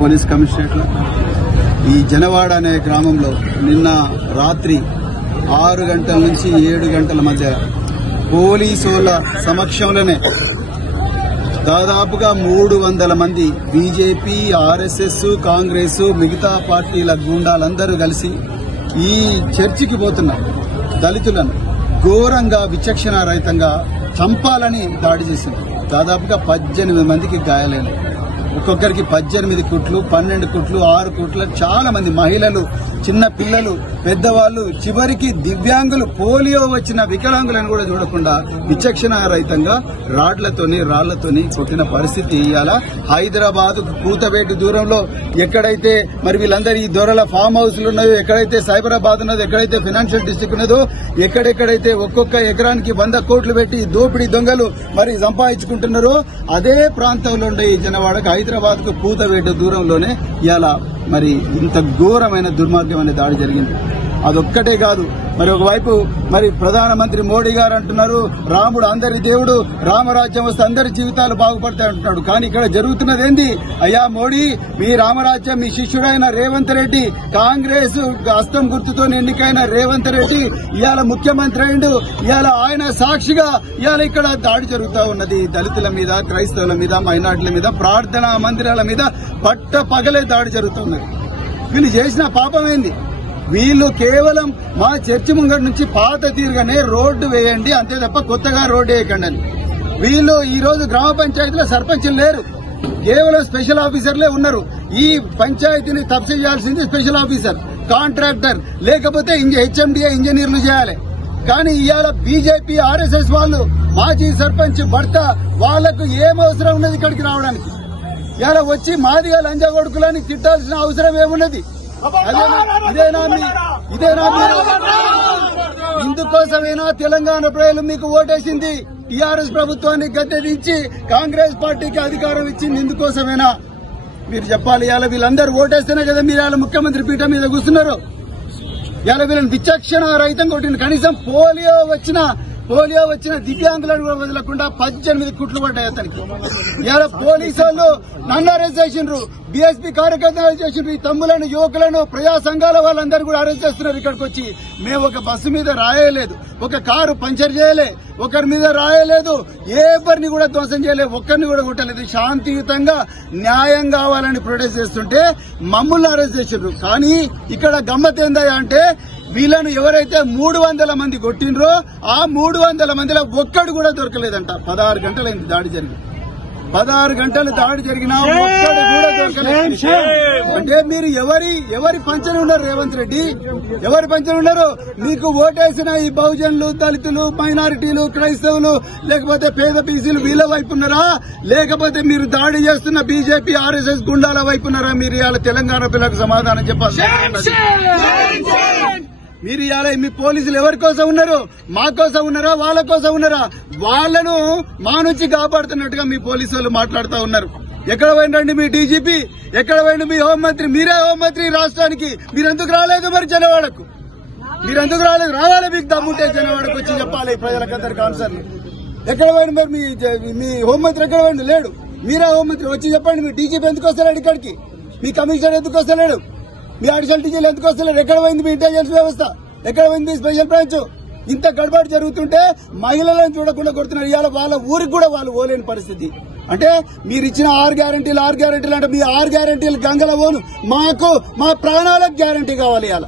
Police commissionerate ఈ జనవాడ అనే గ్రామంలో నిన్న రాత్రి 6 గంటల నుంచి 7 గంటల మధ్య పోలీసుల సమక్షంలోనే దాదాపుగా 300 మంది బీజేపీ, ఆర్ఎస్ఎస్, కాంగ్రెస్, మిగతా పార్టీల గూండాలందరూ కలిసి ఈ చర్చికి పోతున్న దళితులను ఘోరంగా విచక్షణారహితంగా చంపాలని దాడి చేసింది. దాదాపుగా 18 మందికి గాయాలైనాయి. ఒక్కొక్కరికి 18 కుట్లు, 12 కుట్లు, 6 కుట్లు, చాలా మంది మహిళలు, చిన్న పిల్లలు, పెద్దవాళ్లు, చివరికి దివ్యాంగులు, పోలియో వచ్చిన వికలాంగులను కూడా చూడకుండా విచక్షణారహితంగా రాళ్లతోని కొట్టిన పరిస్థితి. ఇవాళ హైదరాబాద్ కూతవేటు దూరంలో ఎక్కడైతే మరి వీళ్ళందరూ ఈ దొరల ఫామ్ హౌస్లు ఉన్నాయో, ఎక్కడైతే సైబరాబాద్ ఉన్నదో, ఎక్కడైతే ఫైనాన్షియల్ డిస్ట్రిక్ట్ ఉన్నదో, ఎక్కడెక్కడైతే ఒక్కొక్క ఎకరానికి 100 కోట్లు పెట్టి దోపిడీ దొంగలు మరి సంపాదించుకుంటున్నారో అదే ప్రాంతంలో ఉండే ఈ జనవాడకు హైదరాబాద్ కు కూతవేటు దూరంలోనే ఇలా మరి ఇంత ఘోరమైన దుర్మార్గమైన దాడి జరిగింది. అదొక్కటే కాదు, మరి ఒకవైపు మరి ప్రధానమంత్రి మోడీ గారు అంటున్నారు రాముడు అందరి దేవుడు, రామరాజ్యం వస్తే అందరి జీవితాలు బాగుపడతాయి అంటున్నాడు. కానీ ఇక్కడ జరుగుతున్నది ఏంది? అయ్యా మోడీ, మీ రామరాజ్యం మీ శిష్యుడైన రేవంత్ రెడ్డి, కాంగ్రెస్ హస్తం గుర్తుతో ఎన్నికైన రేవంత్ రెడ్డి ఇవాళ ముఖ్యమంత్రి అయిండు. ఇవాళ ఆయన సాక్షిగా ఇవాళ ఇక్కడ దాడి జరుగుతూ ఉన్నది. దళితుల మీద, క్రైస్తవుల మీద, మైనార్టీల మీద, ప్రార్థనా మందిరాల మీద పట్ట పగలే దాడి జరుగుతున్నది. వీళ్ళు చేసిన పాపం ఏంది? వీళ్ళు కేవలం మా చర్చి ముంగటి నుంచి పాత తీరుగానే రోడ్డు వేయండి అంతే తప్ప కొత్తగా రోడ్డు వేయకండి అని. వీళ్ళు ఈ రోజు గ్రామ పంచాయతీలో సర్పంచులు లేరు, కేవలం స్పెషల్ ఆఫీసర్లే ఉన్నారు. ఈ పంచాయతీని తప్పు చేయాల్సింది స్పెషల్ ఆఫీసర్, కాంట్రాక్టర్, లేకపోతే హెచ్ఎండిఏ ఇంజనీర్లు చేయాలి. కానీ ఇవాళ బీజేపీ, ఆర్ఎస్ఎస్ వాళ్ళు మాజీ సర్పంచ్ భర్త వాళ్లకు ఏం అవసరం ఉన్నది ఇక్కడికి రావడానికి? ఇవాళ వచ్చి మాదిగా లంజా కొడుకులని తిట్టాల్సిన అవసరం ఏమున్నది? ఇదేనా మీరు? ఇందుకోసమేనా తెలంగాణ ప్రజలు మీకు ఓటేసింది? టీఆర్ఎస్ ప్రభుత్వాన్ని గద్దెదించి కాంగ్రెస్ పార్టీకి అధికారం ఇచ్చింది ఇందుకోసమేనా? మీరు చెప్పాలి. ఇవాళ వీళ్ళందరూ ఓటేస్తేనే కదా మీరు ఇవాళ ముఖ్యమంత్రి పీఠం మీద కూర్చున్నారు. ఇవాళ వీళ్ళని విచక్షణ రహితంగా కొట్టింది. కనీసం పోలియో వచ్చిన దివ్యాంగులను కూడా వదలకుండా 18 కుట్లు పడ్డాయి అతనికి. ఇవాళ పోలీసు వాళ్ళు నన్ను అరెస్ట్ చేసిండ్రు, బీఎస్పీ కార్యకర్తలు అరెస్ట్ చేసిండ్రు, ఈ తమ్ములను, యువకులను, ప్రజా సంఘాల వాళ్ళందరూ కూడా అరెస్ట్ చేస్తున్నారు. ఇక్కడికి వచ్చి మేము ఒక బస్సు మీద రాయలేదు, ఒక కారు పంచర్ చేయలే, ఒకరి మీద రాయలేదు, ఎవరిని కూడా ధ్వంసం చేయలేదు, ఒక్కరిని కూడా కొట్టలేదు. శాంతియుతంగా న్యాయం కావాలని ప్రొటెస్ట్ చేస్తుంటే మమ్మల్ని అరెస్ట్ చేసిండ్రు. కానీ ఇక్కడ గమ్మత్ ఏందయ్యా అంటే వీళ్ళను ఎవరైతే 300 మంది కొట్టిండ్రో ఆ 300 మందిలో ఒక్కడు కూడా దొరకలేదంట. 16 గంటలైంది దాడి జరిగి. 16 గంటలు దాడి జరిగినా ఒక్కడు కూడా దొరకలేదు. అంటే మీరు ఎవరి పంచన ఉన్నారు? రేవంత్ రెడ్డి ఎవరి పంచన ఉన్నారు? మీకు ఓటేసిన ఈ బహుజనులు, దళితులు, మైనారిటీలు, క్రైస్తవులు, లేకపోతే పేద బీసీలు వీళ్ళ వైపు ఉన్నారా? లేకపోతే మీరు దాడి చేస్తున్న బీజేపీ, ఆర్ఎస్ఎస్ గుండాల వైపు ఉన్నారా? మీరు ఇవాళ తెలంగాణ పిల్లలకు సమాధానం చెప్పాలి. మీరు ఇవాళ మీ పోలీసులు ఎవరి కోసం ఉన్నారు? మా కోసం ఉన్నారా? వాళ్ళ కోసం ఉన్నారా? వాళ్లను మా నుంచి కాపాడుతున్నట్టుగా మీ పోలీసు వాళ్ళు మాట్లాడుతూ ఉన్నారు. ఎక్కడ పోయిందండి మీ డీజీపీ? ఎక్కడ పోయింది మీ హోంమంత్రి? మీరే హోంమంత్రి రాష్ట్రానికి. మీరెందుకు రాలేదు మరి జనవాడకు? మీరెందుకు రాలేదు? రావాలి, మీకు దమ్ముంటే జనవాడకు వచ్చి చెప్పాలి ప్రజలకందరికి ఆన్సర్. ఎక్కడ పోయింది మరి మీ హోంమంత్రి? ఎక్కడ పోయింది? లేడు. మీరే హోంమంత్రి, వచ్చి చెప్పండి. మీ డీజీపీ ఎందుకు వస్తలేడు ఇక్కడికి? మీ కమిషనర్ ఎందుకు వస్తలేడు? మీ అడిషనల్ డీజీలు ఎందుకు వస్తలేరు? ఎక్కడ పోయింది మీ ఇంటెలిజెన్స్ వ్యవస్థ? ఎక్కడ పోయింది మీ స్పెషల్ బ్రాంచ్? ఇంత గడబడి జరుగుతుంటే మహిళలను చూడకుండా కొడుతున్నారు. ఇవాళ వాళ్ళ ఊరికి కూడా వాళ్ళు పోలేని పరిస్థితి. అంటే మీరు ఇచ్చిన 6 గ్యారంటీలు అంటే మీ 6 గ్యారంటీలు గంగల పోను, మాకు మా ప్రాణాలకు గ్యారంటీ కావాలి ఇవాళ.